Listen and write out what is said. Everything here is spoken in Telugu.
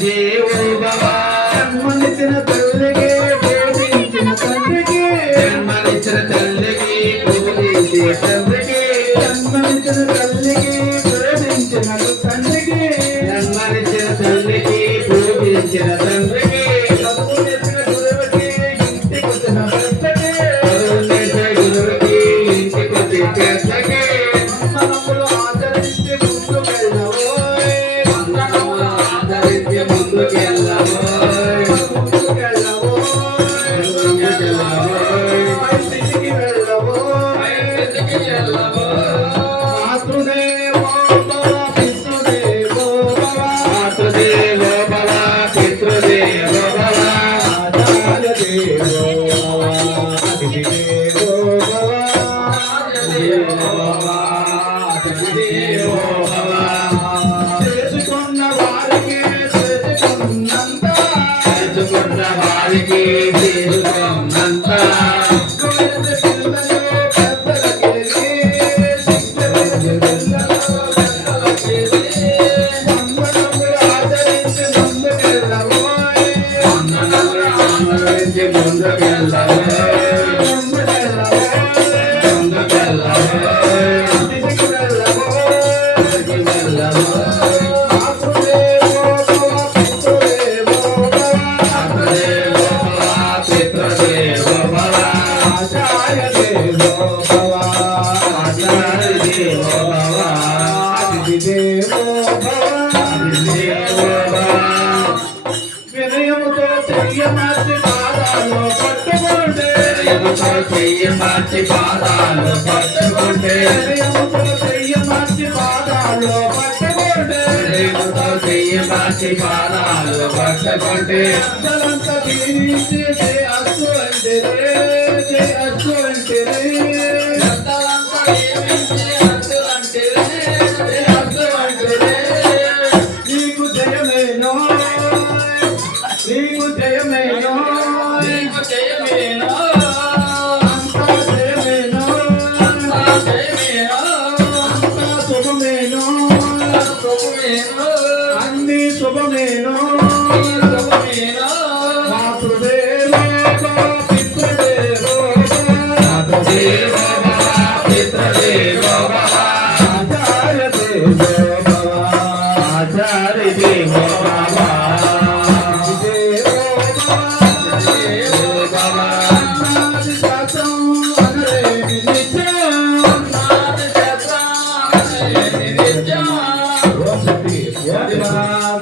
దేవో భవ జన్మనిచ్చిన తల్లికి పూజించిన తండ్రికి జన్మనిచ్చిన తల్లికి పూజించే తండ్రికి జన్మనిచ్చిన తల్లికి పూజించిన తండ్రికి జన్మనిచ్చిన తల్లికి పూజించిన తండ్రికి చదువు నేర్పిన గురువుకి ఇంటికి వచ్చిన భర్తకి కరుణించే గురువుకి ఇంటికొచ్చి పెద్దకి వందనములు ఆచరించి ముందుకెళ్ళవోయ్ వందనములు ఆదరించి ముందుకెళ్ళవోయ్ ముందుకెళ్ళవోయ్ ముందుకెళ్ళవోయ్ పై స్థితికి వెళ్ళవోయ్ ఇంటికి వెళ్ళవోయ్ మాతృదేవో భవ పితృదేవో భవ మాతృదేవో భవ పితృదేవో భవ ఆచార్య దేవో భవ అతిథి దేవో భవ దేవో భవ చేసుకున్న వారికి చేసుకున్నంత చేసుకున్న వారికి చేసుకున్నంత కొలది పిల్లలు పెద్దలకేసి శిక్షించు పిల్లలు పెద్దలకేసి వందనములు ఆచరించి ముందుకెళ్ళవోయ్ వందనములు ఆదరించి ముందుకెళ్ళవోయ్ ముందుకెళ్ళవోయ్ ఇంటికి వెళ్ళవోయ్ ఇంటికి వెళ్ళవోయ్ మాతృదేవో భవ పితృదేవో భవ మాతృదేవో భవ పితృదేవో భవ ఆచార్య దేవో భవ ఆచార్య దేవో భవ అతిథి దేవో భవ దేవో భవ వినయముతో చెయ్యమర్చి పాదాలు పట్టుకుంటే ప్రేమతో చెయ్యి మార్చి పాదాలు పట్టుకుంటే వినయముతో చెయ్యమర్చి పాదాలు పట్టుకుంటే ప్రేమతో చెయ్యి మార్చి పాదాలు పట్టుకుంటే అసలంత దీవించి జయ అస్సు అంటేనే జయ అస్సు అంటేనే నీకు జయమేనో నీకు జయమేనో అంతా జయమేనో అంతా శుభమేనో అన్ని శుభమేనో మాతృదేవో పితృదేవో దేవో భవ పితృదేవో భవ ఆచార్య దేవో భవ ఆచార్య దేవో భవ